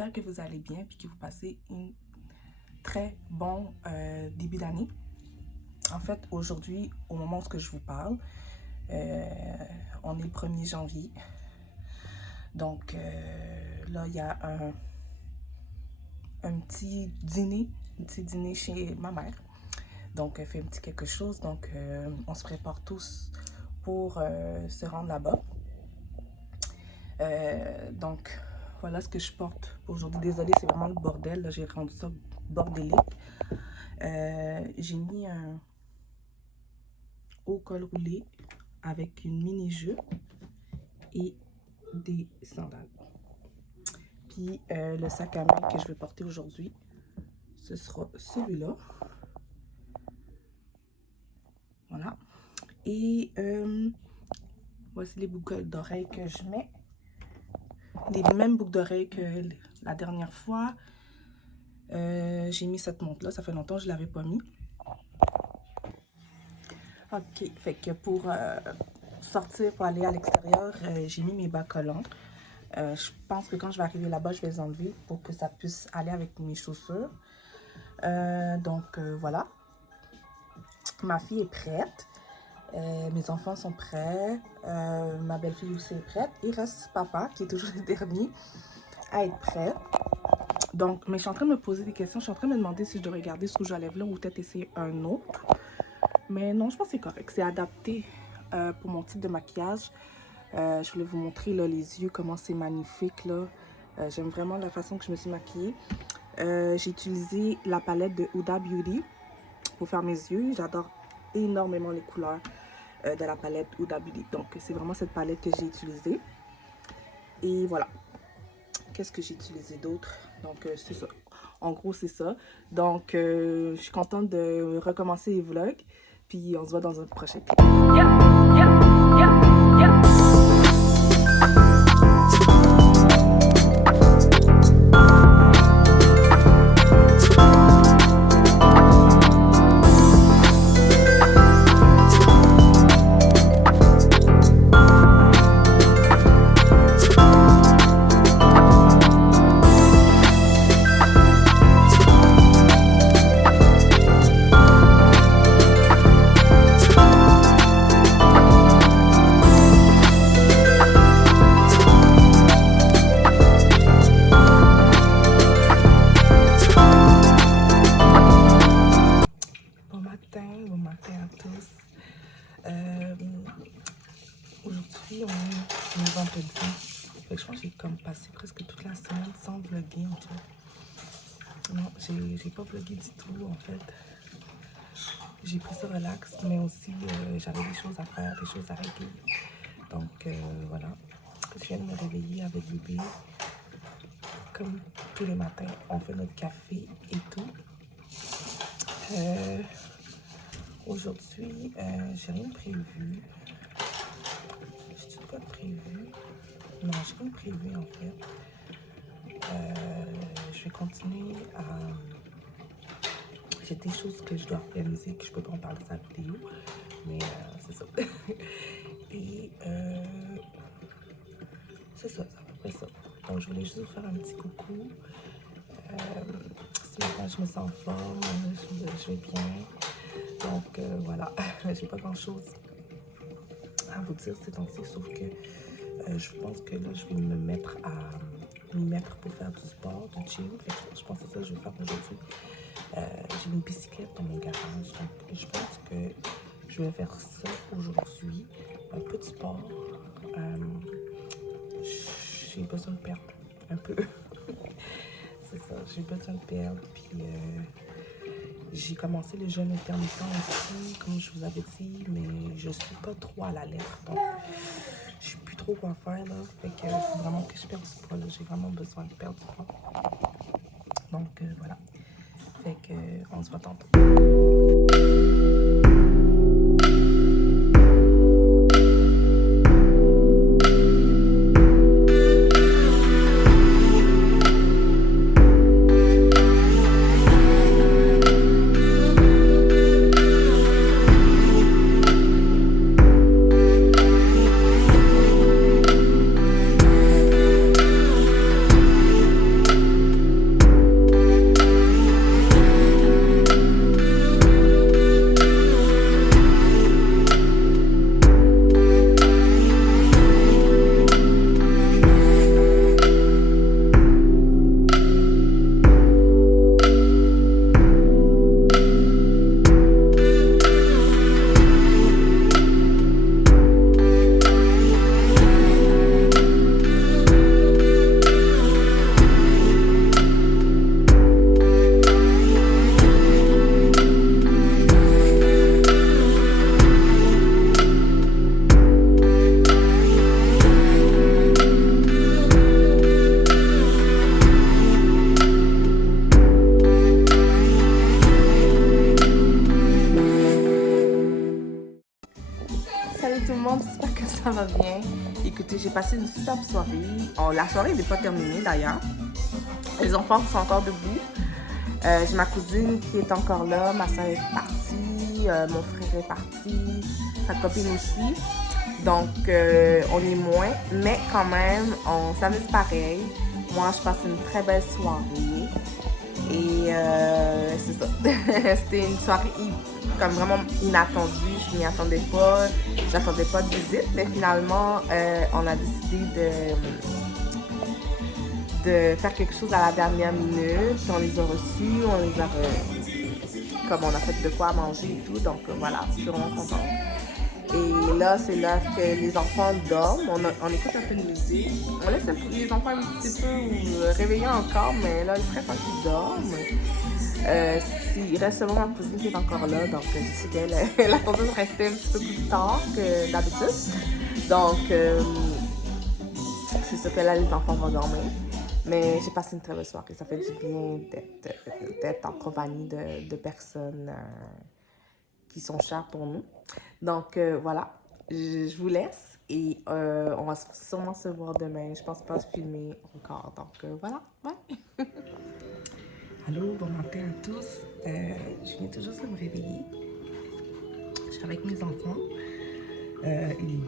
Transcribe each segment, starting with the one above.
j'espère que vous allez bien et que vous passez une très bon début d'année. En fait, aujourd'hui, au moment où je vous parle, on est le 1er janvier. Donc là, il y a un petit dîner chez ma mère. Donc, elle fait un petit quelque chose. Donc, on se prépare tous pour se rendre là-bas. Donc, voilà ce que je porte aujourd'hui. Désolée, c'est vraiment le bordel. J'ai rendu ça bordélique. J'ai mis un haut col roulé avec une mini-jupe et des sandales. Puis, le sac à main que je vais porter aujourd'hui, ce sera celui-là. Voilà. Et voici les boucles d'oreilles que je mets. Les mêmes boucles d'oreilles que la dernière fois. J'ai mis cette montre-là. Ça fait longtemps que je ne l'avais pas mis. Ok. Fait que pour sortir, pour aller à l'extérieur, j'ai mis mes bas collants. Je pense que quand je vais arriver là-bas, je vais les enlever pour que ça puisse aller avec mes chaussures. Donc, voilà. Ma fille est prête. Mes enfants sont prêts. Ma belle-fille aussi est prête. Il reste papa, qui est toujours le dernier, à être prêt. Donc, mais je suis en train de me poser des questions. Je suis en train de me demander si je dois regarder ce rouge à lèvres là ou peut-être essayer un autre. Mais non, je pense que c'est correct. C'est adapté pour mon type de maquillage. Je voulais vous montrer là, les yeux, comment c'est magnifique. Là. J'aime vraiment la façon que je me suis maquillée. J'ai utilisé la palette de Huda Beauty pour faire mes yeux. J'adore énormément les couleurs de la palette Huda Beauty. Donc, c'est vraiment cette palette que j'ai utilisée. Et voilà. Qu'est-ce que j'ai utilisé d'autre? Donc, c'est ça. En gros, c'est ça. Donc, je suis contente de recommencer les vlogs. Puis, on se voit dans un prochain clip. Aujourd'hui, on est vendredi. Fait que je pense que j'ai comme passé presque toute la semaine sans vlogger en fait. Non, j'ai pas vlogué du tout en fait. J'ai pris ça relax, mais aussi j'avais des choses à faire, des choses à régler. Donc voilà. Je viens de me réveiller avec bébé. Comme tous les matins, on fait notre café et tout. Aujourd'hui, j'ai rien prévu. J'ai pas de prévu. Non, j'ai rien prévu en fait. Je vais continuer à... J'ai des choses que je dois organiser, que je peux pas en parler dans la vidéo. Mais c'est ça. Et c'est ça, c'est à peu près ça. Donc je voulais juste vous faire un petit coucou. Ce matin, je me sens en forme, je vais bien. Donc voilà, j'ai pas grand chose à vous dire ces temps-ci, sauf que je pense que là, je vais me mettre à m'y mettre pour faire du sport, du gym. Fait que je pense que c'est ça que je vais faire aujourd'hui. J'ai une bicyclette dans mon garage, donc je pense que je vais faire ça aujourd'hui. Un peu de sport. J'ai besoin de perdre un peu. C'est ça, j'ai besoin de perdre. Puis j'ai commencé le jeûne intermittent aussi, comme je vous avais dit, mais je suis pas trop à la lettre. Donc, je suis plus trop quoi faire là. Fait que faut vraiment que je perde du poids. J'ai vraiment besoin de perdre du poids. Donc voilà. Fait que on se voit tantôt. écoutez, j'ai passé une superbe soirée. Oh, la soirée n'est pas terminée d'ailleurs. Les enfants sont encore debout. J'ai ma cousine qui est encore là, ma soeur est partie, mon frère est parti, sa copine aussi. Donc, on est moins, mais quand même, on s'amuse pareil. Moi, je passe une très belle soirée. Et c'est ça. C'était une soirée comme vraiment inattendue. Je m'y attendais pas. J'attendais pas de visite, mais finalement, on a décidé de faire quelque chose à la dernière minute. On les a reçus, comme on a fait de quoi manger et tout. Donc voilà, je suis vraiment contente. Et là, c'est là que les enfants dorment. On écoute un peu de musique. On laisse les enfants un petit peu réveillés encore, mais là, il serait temps qu'ils dorment. Il reste seulement ma cousine qui est encore là, donc je sais qu'elle a tendance de rester un petit peu plus tard que d'habitude. Donc, c'est ça que là, les enfants vont dormir. Mais j'ai passé une très belle soirée. Ça fait du bien d'être en compagnie de personnes qui sont chères pour nous. Donc, voilà. Je vous laisse et on va sûrement se voir demain. Je pense pas se filmer encore. Donc, voilà. Bye! Allô, bon matin à tous. Je viens tout juste de me réveiller. Je suis avec mes enfants. Et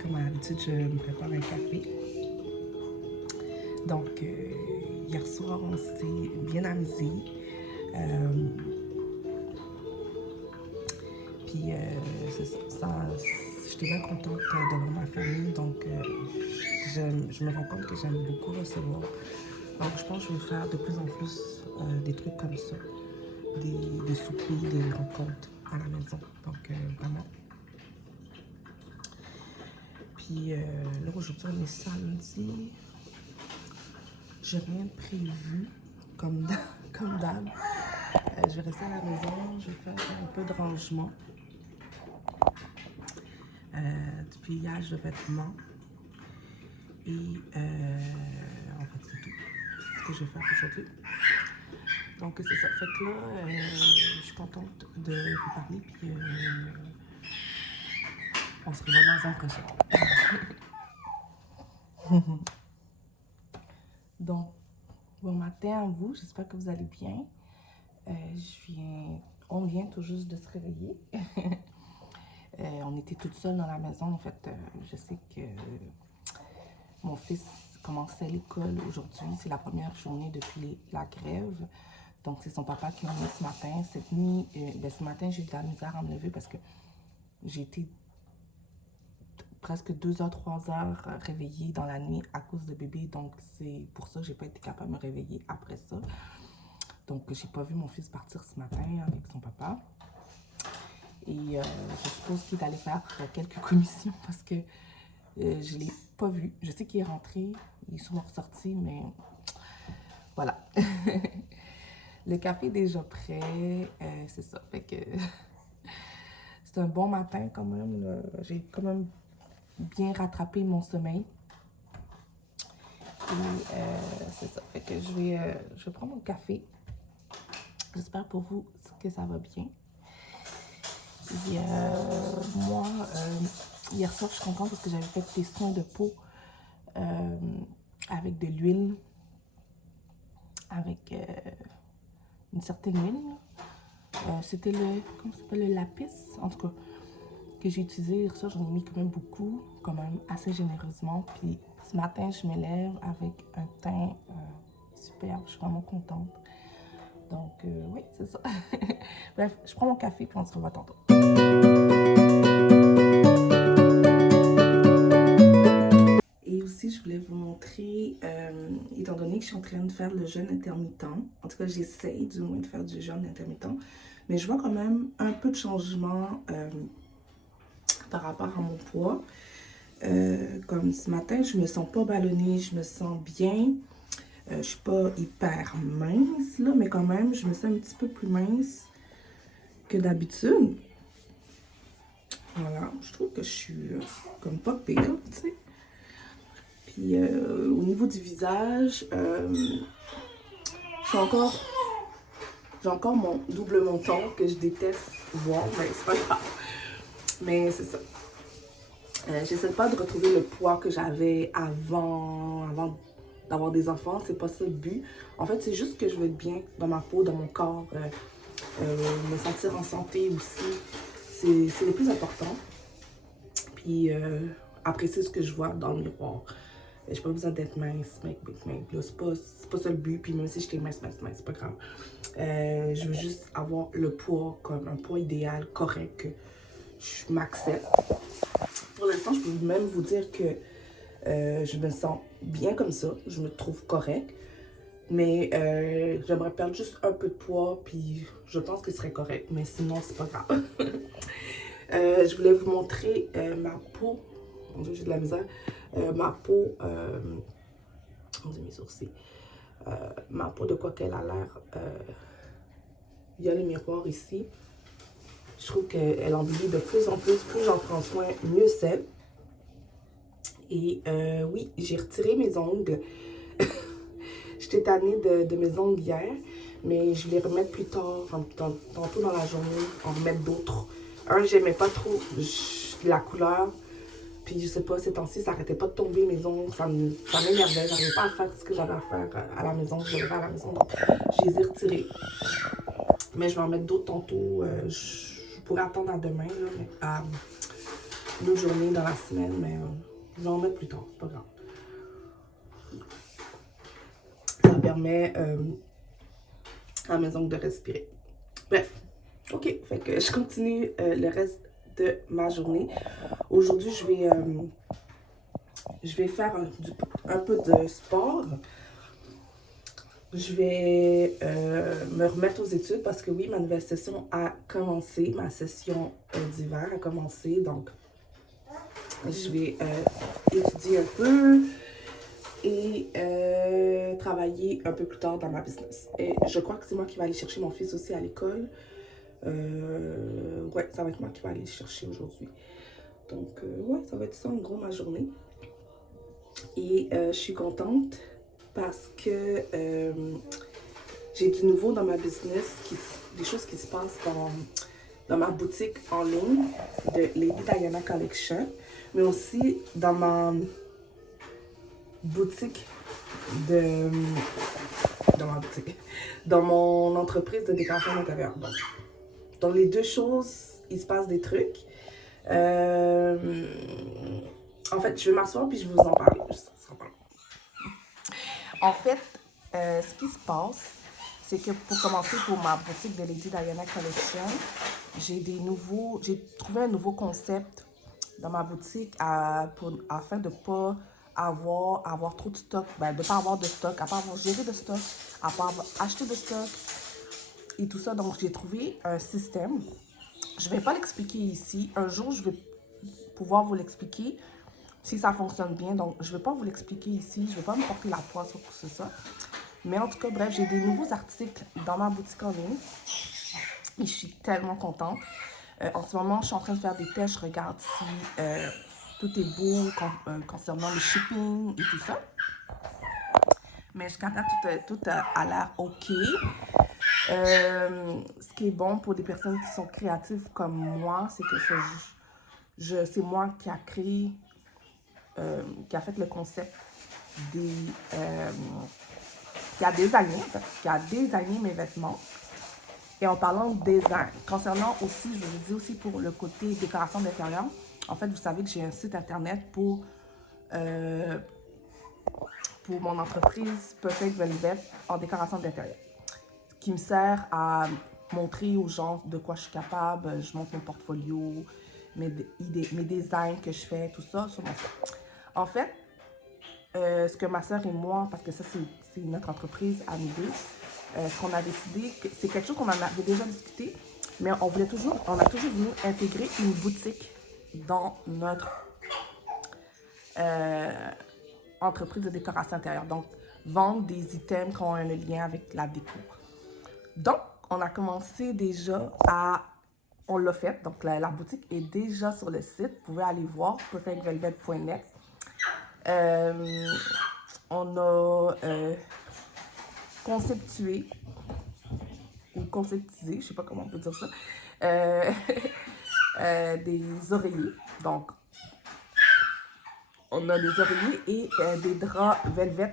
comme à l'habitude, je me prépare un café. Donc, hier soir, on s'est bien amusé. Puis, c'est ça, j'étais bien contente de voir ma famille. Donc, je me rends compte que j'aime beaucoup recevoir. Donc, je pense que je vais faire de plus en plus des trucs comme ça. Des soupers, des rencontres à la maison. Donc, vraiment. Puis, là, aujourd'hui, on est samedi. J'ai rien prévu, comme d'hab. Je vais rester à la maison, je vais faire un peu de rangement. Du pliage de vêtements. Et en fait, c'est tout. C'est ce que je vais faire aujourd'hui. Donc, c'est ça. Fait que là, je suis contente de vous parler. Puis, on se revoit dans un prochain. Donc, bon matin à vous. J'espère que vous allez bien. On vient tout juste de se réveiller. On était toutes seules dans la maison. En fait, je sais que mon fils commençait l'école aujourd'hui. C'est la première journée depuis la grève. Donc, c'est son papa qui m'a mis ce matin. Cette nuit, ce matin, j'ai eu de la misère à me lever parce que j'ai été presque 2 heures, 3 heures réveillée dans la nuit à cause de bébé. Donc, c'est pour ça que j'ai pas été capable de me réveiller après ça. Donc, j'ai pas vu mon fils partir ce matin avec son papa. Et je suppose qu'il est allé faire quelques commissions parce que je l'ai pas vu. Je sais qu'il est rentré, il est souvent ressorti, mais voilà. Le café est déjà prêt, c'est ça. Fait que c'est un bon matin quand même. J'ai quand même bien rattrapé mon sommeil. Et c'est ça. Fait que je vais prendre mon café. J'espère pour vous que ça va bien. Et moi, hier soir, je suis contente parce que j'avais fait des soins de peau avec de l'huile, avec une certaine huile. C'était comment ça s'appelle, le lapis, en tout cas, que j'ai utilisé hier soir. J'en ai mis quand même beaucoup, quand même assez généreusement. Puis ce matin, je me lève avec un teint superbe. Je suis vraiment contente. Donc, oui, c'est ça. Bref, je prends mon café puis on se revoit tantôt. Et aussi, je voulais vous montrer, étant donné que je suis en train de faire le jeûne intermittent, en tout cas, j'essaye du moins de faire du jeûne intermittent, mais je vois quand même un peu de changement par rapport à mon poids. Comme ce matin, je me sens pas ballonnée, je me sens bien. Je suis pas hyper mince, là, mais quand même, je me sens un petit peu plus mince que d'habitude. Voilà, je trouve que je suis comme pas pire, tu sais. Puis au niveau du visage, j'ai encore mon double menton que je déteste voir, mais c'est pas grave. Mais c'est ça. J'essaie pas de retrouver le poids que j'avais avant d'avoir des enfants. C'est pas ça le but. En fait, c'est juste que je veux être bien dans ma peau, dans mon corps, me sentir en santé aussi. C'est le plus important. Puis apprécier ce que je vois dans le miroir. J'ai pas besoin d'être mince, mec. Là, c'est pas ça le but. Puis même si j'étais mince, c'est pas grave. Je veux juste avoir le poids comme un poids idéal, correct, que je m'accepte. Pour l'instant, je peux même vous dire que je me sens bien comme ça. Je me trouve correct. Mais j'aimerais perdre juste un peu de poids, puis je pense que ce serait correct. Mais sinon, c'est pas grave. Je voulais vous montrer ma peau. Mon Dieu, j'ai de la misère. Ma peau. Mon Dieu, mes sourcils. Ma peau, de quoi qu'elle a l'air. Il y a le miroir ici. Je trouve qu'elle embellit de plus en plus. Plus j'en prends soin, mieux c'est. Et oui, j'ai retiré mes ongles. J'étais tannée de mes ongles hier, mais je vais les remettre plus tard, enfin, tantôt dans la journée, en remettre d'autres. J'aimais pas trop la couleur, puis je sais pas, ces temps-ci, ça arrêtait pas de tomber mes ongles, ça m'énervait, j'arrivais pas à faire ce que j'avais à faire à la maison, je devais faire à la maison, donc je les ai retirés. Mais je vais en mettre d'autres tantôt, je pourrais attendre à demain, là, mais à une autre journée dans la semaine, mais je vais en mettre plus tard, c'est pas grave. Ça permet à mes ongles de respirer. Bref, ok, fait que je continue le reste de ma journée. Aujourd'hui, je vais faire un peu de sport. Je vais me remettre aux études parce que oui, ma nouvelle session a commencé. Ma session d'hiver a commencé, donc je vais étudier un peu et travailler un peu plus tard dans ma business. Et je crois que c'est moi qui vais aller chercher mon fils aussi à l'école. Ouais, ça va être moi qui vais aller le chercher aujourd'hui. Donc, ouais, ça va être ça en gros ma journée. Et je suis contente parce que j'ai du nouveau dans ma business, des choses qui se passent dans ma boutique en ligne de Lady Diana Collection, mais aussi dans ma boutique dans mon entreprise de décoration d'intérieur. Donc, dans les deux choses, il se passe des trucs. En fait, je vais m'asseoir puis je vais vous en parler. En fait, ce qui se passe, c'est que pour commencer, pour ma boutique de Lady Diana Collection, j'ai trouvé un nouveau concept dans ma boutique afin de ne pas avoir trop de stock, de ne pas avoir de stock, à pas avoir géré de stock, à pas avoir acheté de stock et tout ça. Donc, j'ai trouvé un système. Je ne vais pas l'expliquer ici. Un jour, je vais pouvoir vous l'expliquer si ça fonctionne bien. Donc, je ne vais pas vous l'expliquer ici. Je ne vais pas me porter la poisse sur tout ça. Mais en tout cas, bref, j'ai des nouveaux articles dans ma boutique en ligne. Et je suis tellement contente. En ce moment, je suis en train de faire des tests. Je regarde si tout est beau concernant le shipping et tout ça. Mais jusqu'à là, tout a l'air OK. Ce qui est bon pour des personnes qui sont créatives comme moi, c'est que c'est moi qui a créé, qui a fait le concept qui a désigné mes vêtements. Et en parlant de design, concernant aussi, je vous dis aussi pour le côté décoration d'intérieur, en fait, vous savez que j'ai un site internet pour mon entreprise Perfect Velvet en décoration d'intérieur, qui me sert à montrer aux gens de quoi je suis capable. Je montre mon portfolio, mes designs que je fais, tout ça sur mon site. En fait, ce que ma soeur et moi, parce que ça c'est notre entreprise à nous deux, ce qu'on a décidé, c'est quelque chose qu'on en avait déjà discuté, mais on a toujours voulu intégrer une boutique dans notre entreprise de décoration intérieure. Donc, vendre des items qui ont un lien avec la déco. Donc, on a commencé déjà on l'a fait, donc la boutique est déjà sur le site. Vous pouvez aller voir, perfectvelvet.net. On a conceptué ou conceptisé, je ne sais pas comment on peut dire ça, des oreillers. Donc, on a des oreillers et des draps velvet,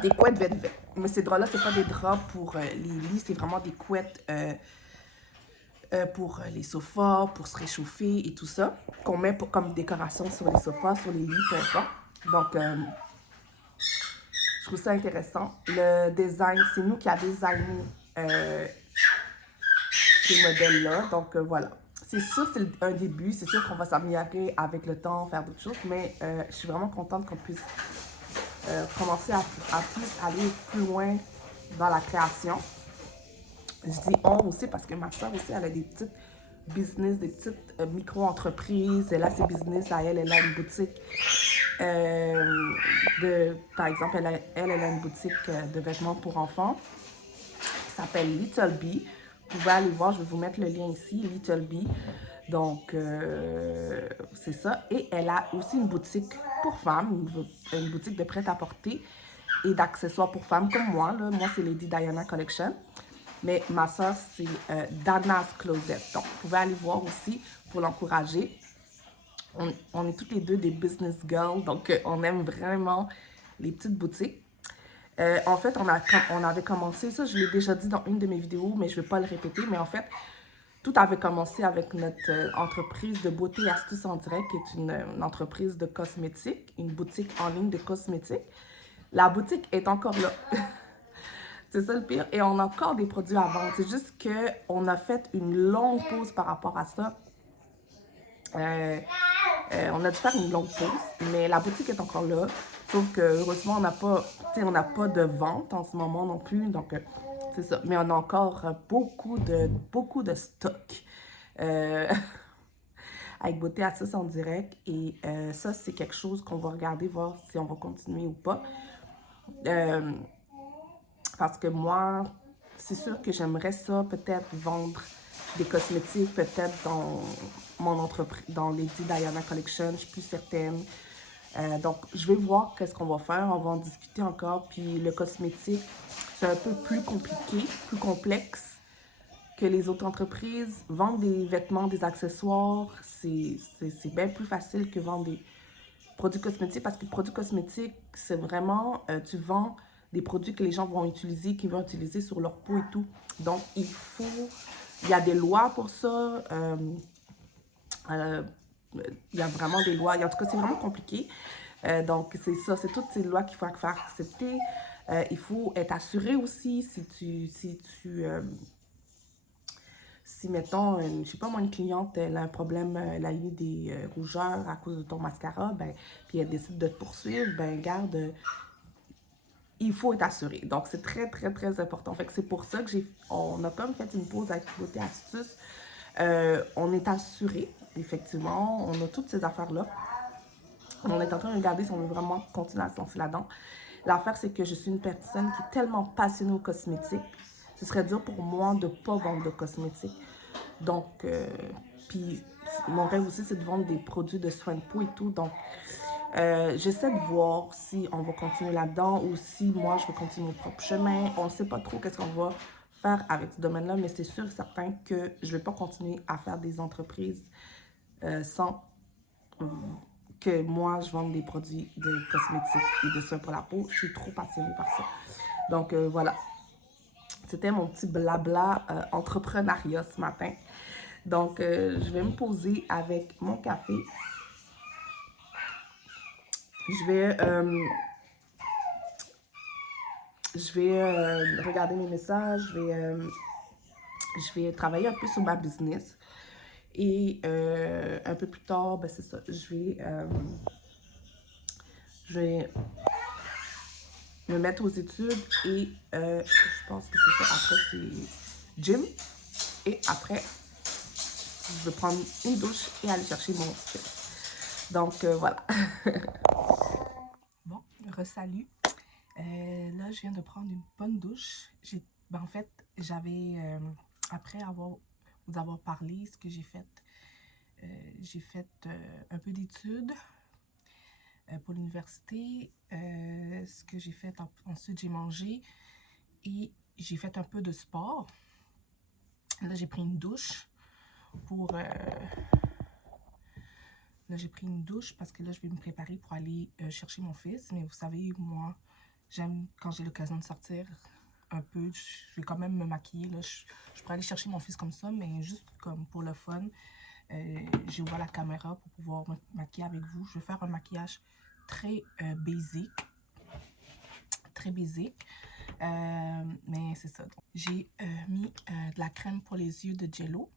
des couettes velvet. Mais ces draps-là, c'est pas des draps pour les lits, c'est vraiment des couettes pour les sofas, pour se réchauffer et tout ça, qu'on met comme décoration sur les sofas, sur les lits, peu importe. Donc, je trouve ça intéressant. Le design, c'est nous qui a designé ces modèles-là. Donc, voilà. C'est sûr, c'est un début. C'est sûr qu'on va s'améliorer avec le temps, faire d'autres choses. Mais je suis vraiment contente qu'on puisse commencer à plus aller plus loin dans la création. Je dis on aussi parce que ma soeur aussi, elle a des petites business, des petites micro-entreprises. Elle a ses business à elle. Elle a une boutique par exemple, elle a une boutique de vêtements pour enfants qui s'appelle Little Bee. Vous pouvez aller voir, je vais vous mettre le lien ici, Little Bee. Donc, c'est ça. Et elle a aussi une boutique pour femmes, une boutique de prêt-à-porter et d'accessoires pour femmes comme moi. Là. Moi, c'est Lady Diana Collection. Mais ma soeur, c'est Dana's Closet. Donc, vous pouvez aller voir aussi pour l'encourager. On est toutes les deux des business girls, donc on aime vraiment les petites boutiques. En fait, on avait commencé, ça je l'ai déjà dit dans une de mes vidéos, mais je ne vais pas le répéter, mais en fait, tout avait commencé avec notre entreprise de beauté et astuces en direct, qui est une entreprise de cosmétiques, une boutique en ligne de cosmétiques. La boutique est encore là. C'est ça le pire. Et on a encore des produits à vendre. C'est juste qu'on a fait une longue pause par rapport à ça. On a dû faire une longue pause, mais la boutique est encore là. Sauf que heureusement, on n'a pas de vente en ce moment non plus. Donc, c'est ça. Mais on a encore beaucoup de stock avec Beauté Astuces en direct. Et ça, c'est quelque chose qu'on va regarder, voir si on va continuer ou pas. Parce que moi, c'est sûr que j'aimerais ça, peut-être vendre des cosmétiques, peut-être dans mon entreprise, dans Lady Diana Collection, je suis plus certaine. Donc, je vais voir qu'est-ce qu'on va faire, on va en discuter encore. Puis le cosmétique, c'est un peu plus compliqué, plus complexe que les autres entreprises. Vendre des vêtements, des accessoires, c'est bien plus facile que vendre des produits cosmétiques parce que les produits cosmétiques, c'est vraiment, tu vends des produits que les gens vont utiliser, qu'ils vont utiliser sur leur peau et tout. Donc, il y a des lois pour ça. Il y a vraiment des lois. En tout cas, c'est vraiment compliqué. Donc, c'est ça. C'est toutes ces lois qu'il faut faire accepter. Il faut être assuré aussi si mettons, je sais pas moi, une cliente, elle a un problème, elle a eu des rougeurs à cause de ton mascara, ben, puis elle décide de te poursuivre, ben, garde, il faut être assuré. Donc, c'est très, très, très important. Fait que c'est pour ça que on a comme fait une pause avec Beauté Astuces. On est assuré, effectivement. On a toutes ces affaires-là. On est en train de regarder si on veut vraiment continuer à se lancer là-dedans. L'affaire, c'est que je suis une personne qui est tellement passionnée aux cosmétiques. Ce serait dur pour moi de ne pas vendre de cosmétiques. Donc, puis mon rêve aussi, c'est de vendre des produits de soins de peau et tout. Donc, j'essaie de voir si on va continuer là-dedans ou si moi, je vais continuer mon propre chemin. On ne sait pas trop qu'est-ce qu'on va faire avec ce domaine-là, mais c'est sûr et certain que je ne vais pas continuer à faire des entreprises sans que moi, je vende des produits de cosmétiques et de soins pour la peau. Je suis trop passionnée par ça. Donc, voilà. C'était mon petit blabla entrepreneuriat ce matin. Donc, je vais me poser avec mon café. Je vais regarder mes messages. Je vais travailler un peu sur ma business. Et un peu plus tard, ben c'est ça, je vais me mettre aux études et je pense que c'est ça. Après, c'est gym. Et après, je vais prendre une douche et aller chercher mon fils. Donc, voilà. Bon, re-salut. Là, je viens de prendre une bonne douche. Ben, en fait, j'avais, après vous avoir parlé, ce que j'ai fait un peu d'études pour l'université. Ce que j'ai fait, ensuite j'ai mangé et j'ai fait un peu de sport. Là, j'ai pris une douche pour Là, j'ai pris une douche parce que là, je vais me préparer pour aller chercher mon fils. Mais vous savez, moi, j'aime quand j'ai l'occasion de sortir un peu. Je vais quand même me maquiller. Là. Je pourrais aller chercher mon fils comme ça, mais juste comme pour le fun. J'ai ouvert la caméra pour pouvoir me maquiller avec vous. Je vais faire un maquillage très basique. Très basique. Mais c'est ça. J'ai mis de la crème pour les yeux de Jello.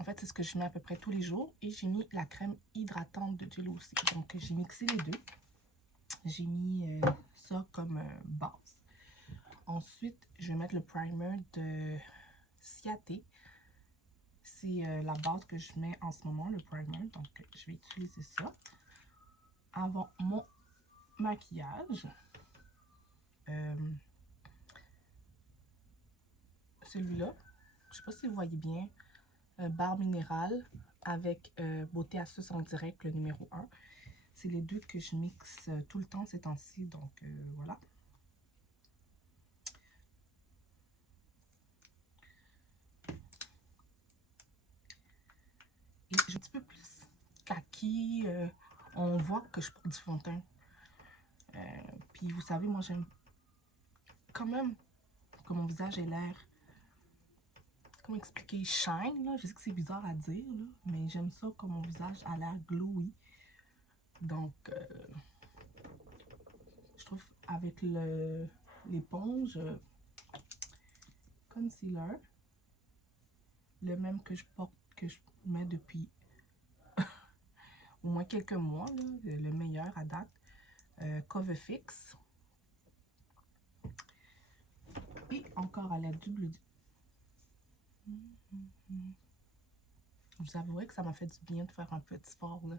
En fait, c'est ce que je mets à peu près tous les jours. Et j'ai mis la crème hydratante de Jello aussi. Donc, j'ai mixé les deux. J'ai mis ça comme base. Ensuite, je vais mettre le primer de Ciaté. C'est la base que je mets en ce moment, le primer. Donc, je vais utiliser ça avant mon maquillage. Celui-là, je ne sais pas si vous voyez bien, barre minérale avec Beauté Astuce en direct, le numéro 1. C'est les deux que je mixe tout le temps ces temps-ci, donc voilà. Et j'ai un petit peu plus kaki, on voit que je porte du fond de teint. Puis vous savez, moi j'aime quand même que mon visage ait l'air, comment expliquer, shine, là. Je sais que c'est bizarre à dire, là, mais j'aime ça quand mon visage a l'air glowy. Donc, je trouve avec l'éponge concealer, le même que je porte, que je mets depuis au moins quelques mois, là, le meilleur à date, Cover Fix. Et encore à l'aide du Bleu. Vous avouerez que ça m'a fait du bien de faire un peu de sport, là.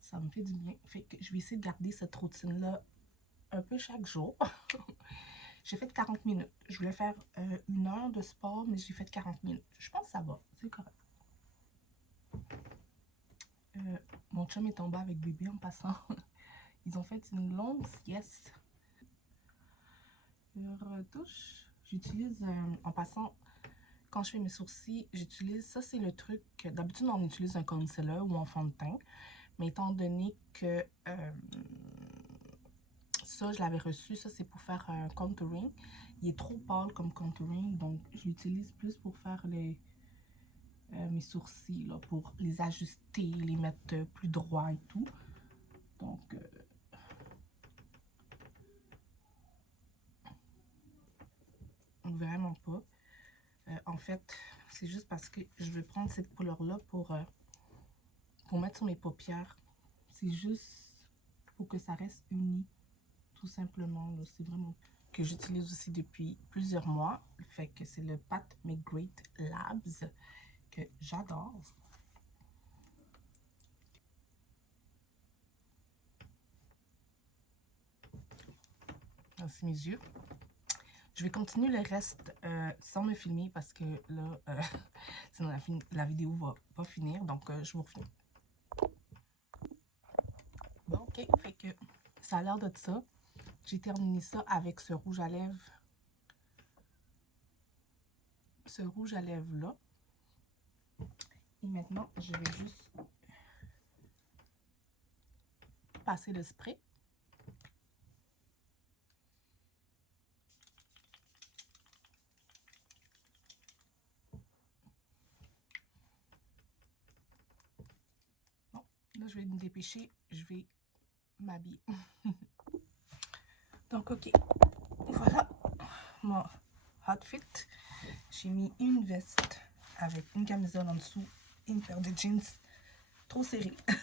Ça me fait du bien. Fait que je vais essayer de garder cette routine-là un peu chaque jour. J'ai fait 40 minutes. Je voulais faire 1 heure de sport, mais j'ai fait 40 minutes. Je pense que ça va. C'est correct. Mon chum est tombé avec bébé en passant. Ils ont fait une longue sieste. Retouche. J'utilise, en passant, quand je fais mes sourcils, j'utilise, ça c'est le truc, d'habitude on utilise un concealer ou un fond de teint. Mais étant donné que ça, je l'avais reçu, ça c'est pour faire un contouring. Il est trop pâle comme contouring, donc je l'utilise plus pour faire mes sourcils, là, pour les ajuster, les mettre plus droits et tout. Donc, vraiment pas. En fait, c'est juste parce que je veux prendre cette couleur-là pour mettre sur mes paupières. C'est juste pour que ça reste uni, tout simplement. C'est vraiment que j'utilise aussi depuis plusieurs mois. Fait que c'est le Pat McGrath Labs que j'adore. Voici mes yeux. Je vais continuer le reste sans me filmer parce que là, sinon la vidéo va pas finir. Donc, je vous reviens. Bon, ok. Fait que ça a l'air de ça. J'ai terminé ça avec ce rouge à lèvres. Ce rouge à lèvres là. Et maintenant, je vais juste passer le spray. Bon, là, je vais me dépêcher. Je vais m'habiller. Donc, ok. Voilà mon outfit. J'ai mis une veste avec une camisole en dessous et une paire de jeans trop serrés. De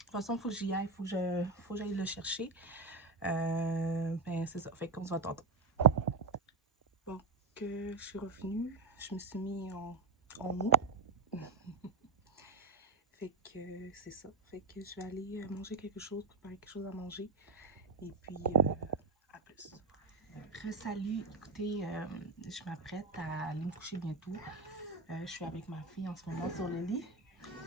toute façon, il faut que j'y aille, faut que j'aille le chercher. Ben, c'est ça, fait qu'on se voit tantôt. Bon, que je suis revenue, je me suis mis en mou. Fait que c'est ça, fait que je vais aller manger quelque chose, préparer quelque chose à manger. Et puis, à plus. Salut, écoutez, je m'apprête à aller me coucher bientôt. Je suis avec ma fille en ce moment sur le lit.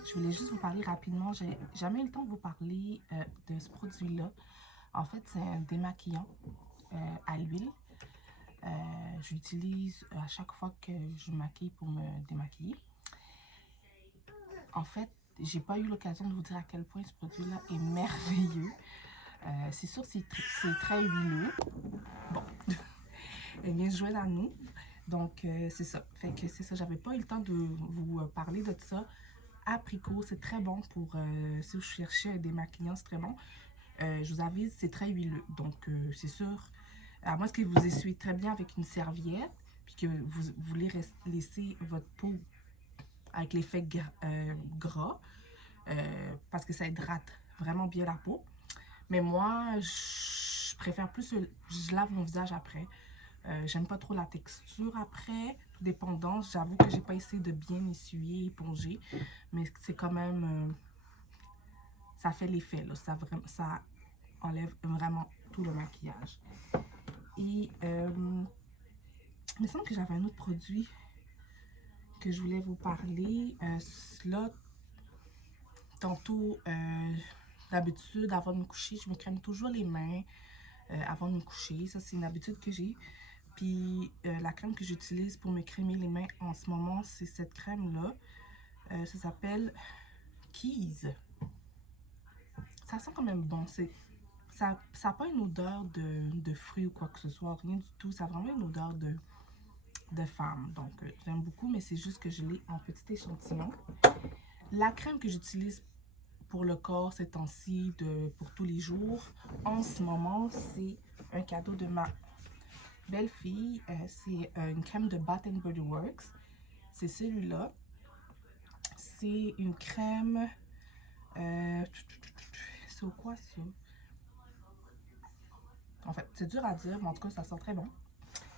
Je voulais juste vous parler rapidement. J'ai jamais eu le temps de vous parler de ce produit-là. En fait, c'est un démaquillant à l'huile. J'utilise à chaque fois que je me maquille pour me démaquiller. En fait, j'ai pas eu l'occasion de vous dire à quel point ce produit-là est merveilleux. C'est sûr, c'est très huileux. Bon, elle vient se joindre à nous. Donc, c'est ça. Fait que c'est ça. J'avais pas eu le temps de vous parler de ça. Apricot, c'est très bon pour si vous cherchez un démaquillant, c'est très bon. Je vous avise, c'est très huileux. Donc, c'est sûr, à moins que vous essuyez très bien avec une serviette, puis que vous voulez laisser votre peau avec l'effet gras, parce que ça hydrate vraiment bien la peau. Mais moi, je préfère plus, je lave mon visage après. J'aime pas trop la texture après, tout dépendant. J'avoue que j'ai pas essayé de bien essuyer, éponger, mais c'est quand même, ça fait l'effet, là. Ça enlève vraiment tout le maquillage. Et il me semble que j'avais un autre produit que je voulais vous parler. Là, tantôt, d'habitude, avant de me coucher, je me crème toujours les mains avant de me coucher. Ça, c'est une habitude que j'ai. Puis la crème que j'utilise pour me crémer les mains en ce moment, c'est cette crème-là. Ça s'appelle Keys. Ça sent quand même bon. Ça n'a pas une odeur de fruits ou quoi que ce soit, rien du tout. Ça a vraiment une odeur de femme. Donc, j'aime beaucoup, mais c'est juste que je l'ai en petit échantillon. La crème que j'utilise pour le corps ces temps-ci, pour tous les jours, en ce moment, c'est un cadeau de ma belle-fille. C'est une crème de Bath Body Works. C'est celui-là. C'est une crème... c'est quoi ça? En fait, c'est dur à dire, mais en tout cas, ça sent très bon.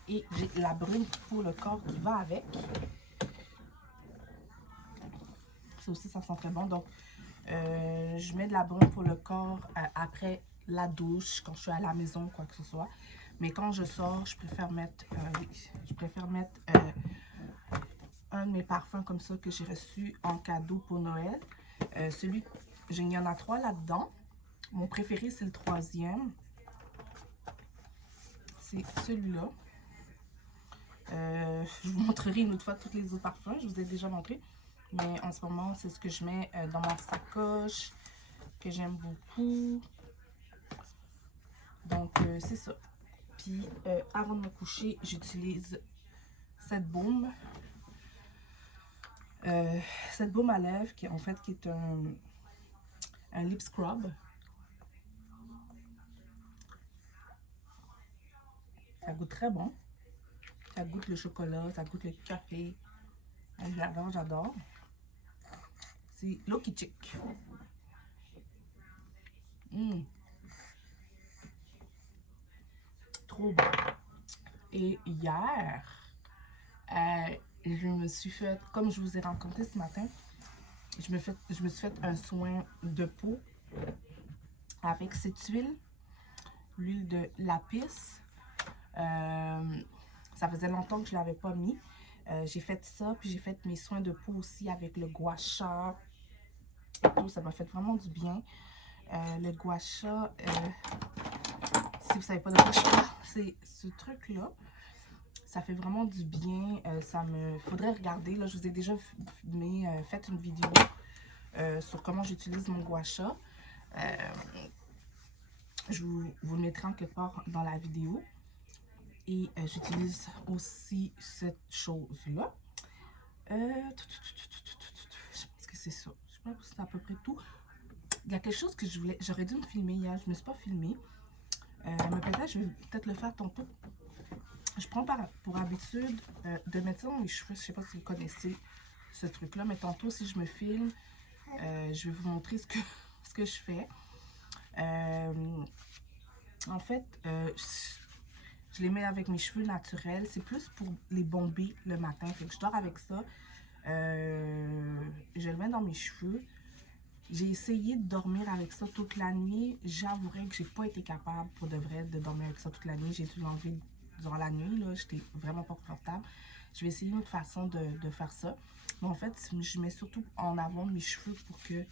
Et j'ai la brune pour le corps qui va avec. Ça aussi, ça sent très bon. Donc, je mets de la brune pour le corps après la douche, quand je suis à la maison, quoi que ce soit. Mais quand je sors, je préfère mettre, un de mes parfums comme ça que j'ai reçu en cadeau pour Noël. Il y en a 3 là-dedans. Mon préféré, c'est le 3e. C'est celui-là. Je vous montrerai une autre fois tous les autres parfums. Je vous ai déjà montré. Mais en ce moment, c'est ce que je mets dans ma sacoche, que j'aime beaucoup. Donc, c'est ça. Puis, avant de me coucher, j'utilise cette baume. Cette baume à lèvres, qui est un lip scrub. Ça goûte très bon. Ça goûte le chocolat, ça goûte le café. J'adore, j'adore. C'est Lucky Chick. Trop bon. Et hier, je me suis fait, comme je vous ai raconté ce matin, je me suis fait un soin de peau avec cette huile, l'huile de lapis. Ça faisait longtemps que je ne l'avais pas mis. J'ai fait ça, puis j'ai fait mes soins de peau aussi avec le gua sha et tout. Ça m'a fait vraiment du bien. Le gua sha, si vous ne savez pas de quoi je parle, c'est ce truc-là. Ça fait vraiment du bien. Faudrait regarder. Là, je vous ai déjà fait une vidéo sur comment j'utilise mon gua sha. Je vous le mettrai en quelque part dans la vidéo. Et j'utilise aussi cette chose-là. Je pense que c'est ça. Je pense que c'est à peu près tout. Il y a quelque chose que j'aurais dû me filmer hier. Je ne me suis pas filmée. Mais peut-être, je vais peut-être le faire tantôt. Je prends pour habitude de mettre ça dans les cheveux. Je ne sais pas si vous connaissez ce truc-là, mais tantôt, si je me filme, je vais vous montrer ce que je fais. En fait, je les mets avec mes cheveux naturels. C'est plus pour les bomber le matin. Fait que je dors avec ça. Je le mets dans mes cheveux. J'ai essayé de dormir avec ça toute la nuit. J'avouerai que j'ai pas été capable pour de vrai de dormir avec ça toute la nuit. J'ai dû l'enlever durant la nuit. J'étais vraiment pas confortable. Je vais essayer une autre façon de faire ça. Mais en fait, je mets surtout en avant mes cheveux pour que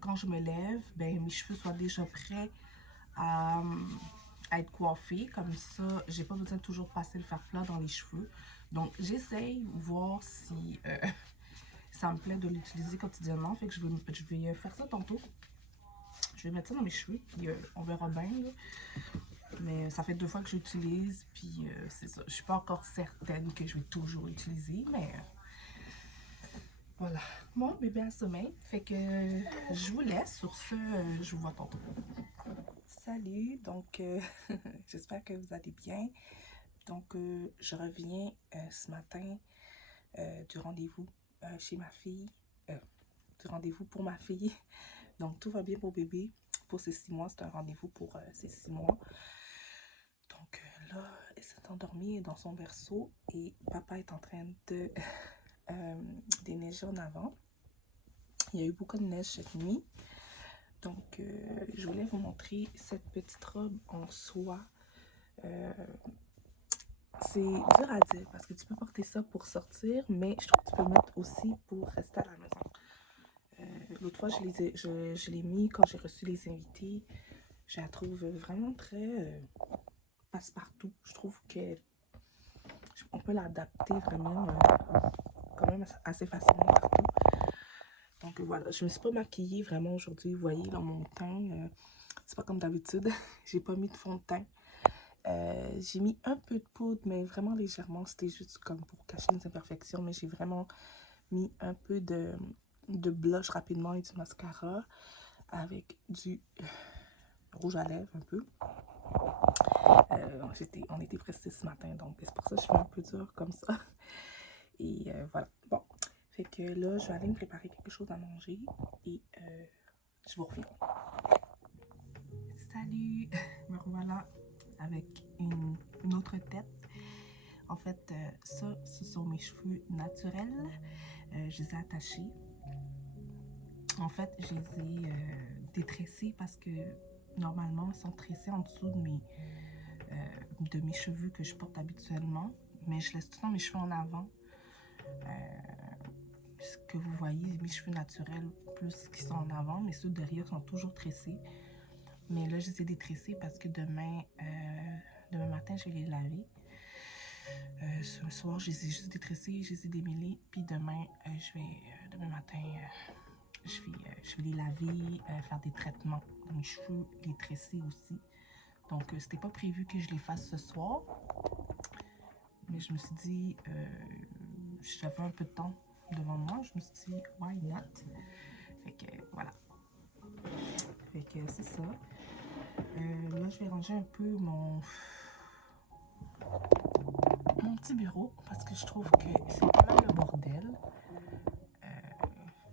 quand je me lève, ben, mes cheveux soient déjà prêts à être coiffés. Comme ça, j'ai pas besoin de toujours passer le fer plat dans les cheveux. Donc, j'essaye voir ça me plaît de l'utiliser quotidiennement. Fait que je vais faire ça tantôt. Je vais mettre ça dans mes cheveux, puis on verra bien, là. Mais ça fait 2 fois que j'utilise, puis c'est ça. Je suis pas encore certaine que je vais toujours utiliser, mais voilà. Mon bébé a sommeil, fait que je vous laisse. Sur ce, je vous vois tantôt. Salut, donc j'espère que vous allez bien. Donc je reviens ce matin du rendez-vous chez ma fille, du rendez-vous pour ma fille. Donc tout va bien pour bébé. Pour ses 6 mois, c'est un rendez-vous pour ses 6 mois. Donc là, elle s'est endormie dans son berceau et papa est en train de déneiger en avant. Il y a eu beaucoup de neige cette nuit. Donc je voulais vous montrer cette petite robe en soie. C'est dur à dire parce que tu peux porter ça pour sortir, mais je trouve que tu peux le mettre aussi pour rester à la maison. L'autre fois, je l'ai mis quand j'ai reçu les invités. Je la trouve vraiment très passe-partout. Je trouve qu'on peut l'adapter vraiment quand même assez facilement partout. Donc voilà, je me suis pas maquillée vraiment aujourd'hui. Vous voyez, dans mon teint, c'est pas comme d'habitude. J'ai pas mis de fond de teint. J'ai mis un peu de poudre, mais vraiment légèrement. C'était juste comme pour cacher les imperfections. Mais j'ai vraiment mis un peu de blush rapidement et du mascara avec du rouge à lèvres un peu. On était pressés ce matin, donc c'est pour ça que je fais un peu dur comme ça. Et voilà. Bon, fait que là, je vais aller me préparer quelque chose à manger et je vous reviens. Salut! Me revoilà avec une autre tête. En fait, ça, ce sont mes cheveux naturels. Je les ai attachés. En fait, je les ai détressés parce que normalement, ils sont tressés en dessous de mes cheveux que je porte habituellement. Mais je laisse tout le temps mes cheveux en avant. Ce que vous voyez, mes cheveux naturels plus qui sont en avant, mais ceux derrière sont toujours tressés. Mais là, je les ai détressés parce que demain matin, je vais les laver. Ce soir, je les ai juste détressés, je les ai démêlés. Puis demain matin, je vais les laver, faire des traitements dans mes cheveux, les tresser aussi. Donc, c'était pas prévu que je les fasse ce soir. Mais je me suis dit, j'avais un peu de temps devant moi. Je me suis dit, why not? Fait que, voilà. Fait que, c'est ça. Là, je vais ranger un peu mon petit bureau parce que je trouve que c'est pas mal le bordel.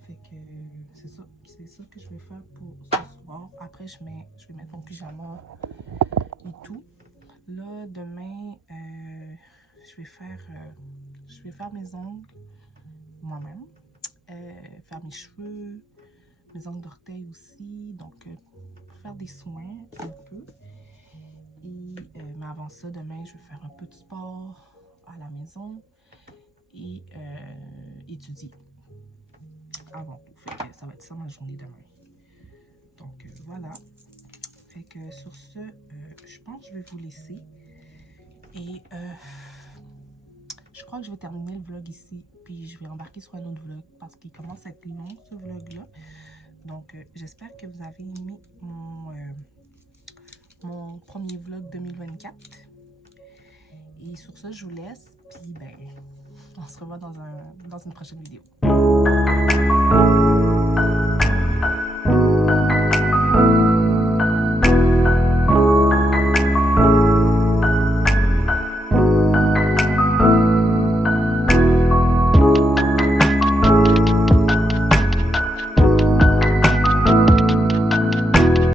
Fait que, c'est ça que je vais faire pour ce soir. Après, je vais mettre mon pyjama et tout. Là, demain, je vais faire mes ongles moi-même, faire mes cheveux, mes ongles d'orteil aussi, donc faire des soins un peu. Et, mais avant ça, demain, je vais faire un peu de sport à la maison et étudier avant tout. Fait que ça va être ça ma journée demain. Donc voilà. Fait que sur ce, je pense que je vais vous laisser. Et je crois que je vais terminer le vlog ici. Puis je vais embarquer sur un autre vlog parce qu'il commence à être long ce vlog-là. Donc j'espère que vous avez aimé mon premier vlog 2024. Et sur ce, je vous laisse. Puis ben, on se revoit dans une prochaine vidéo.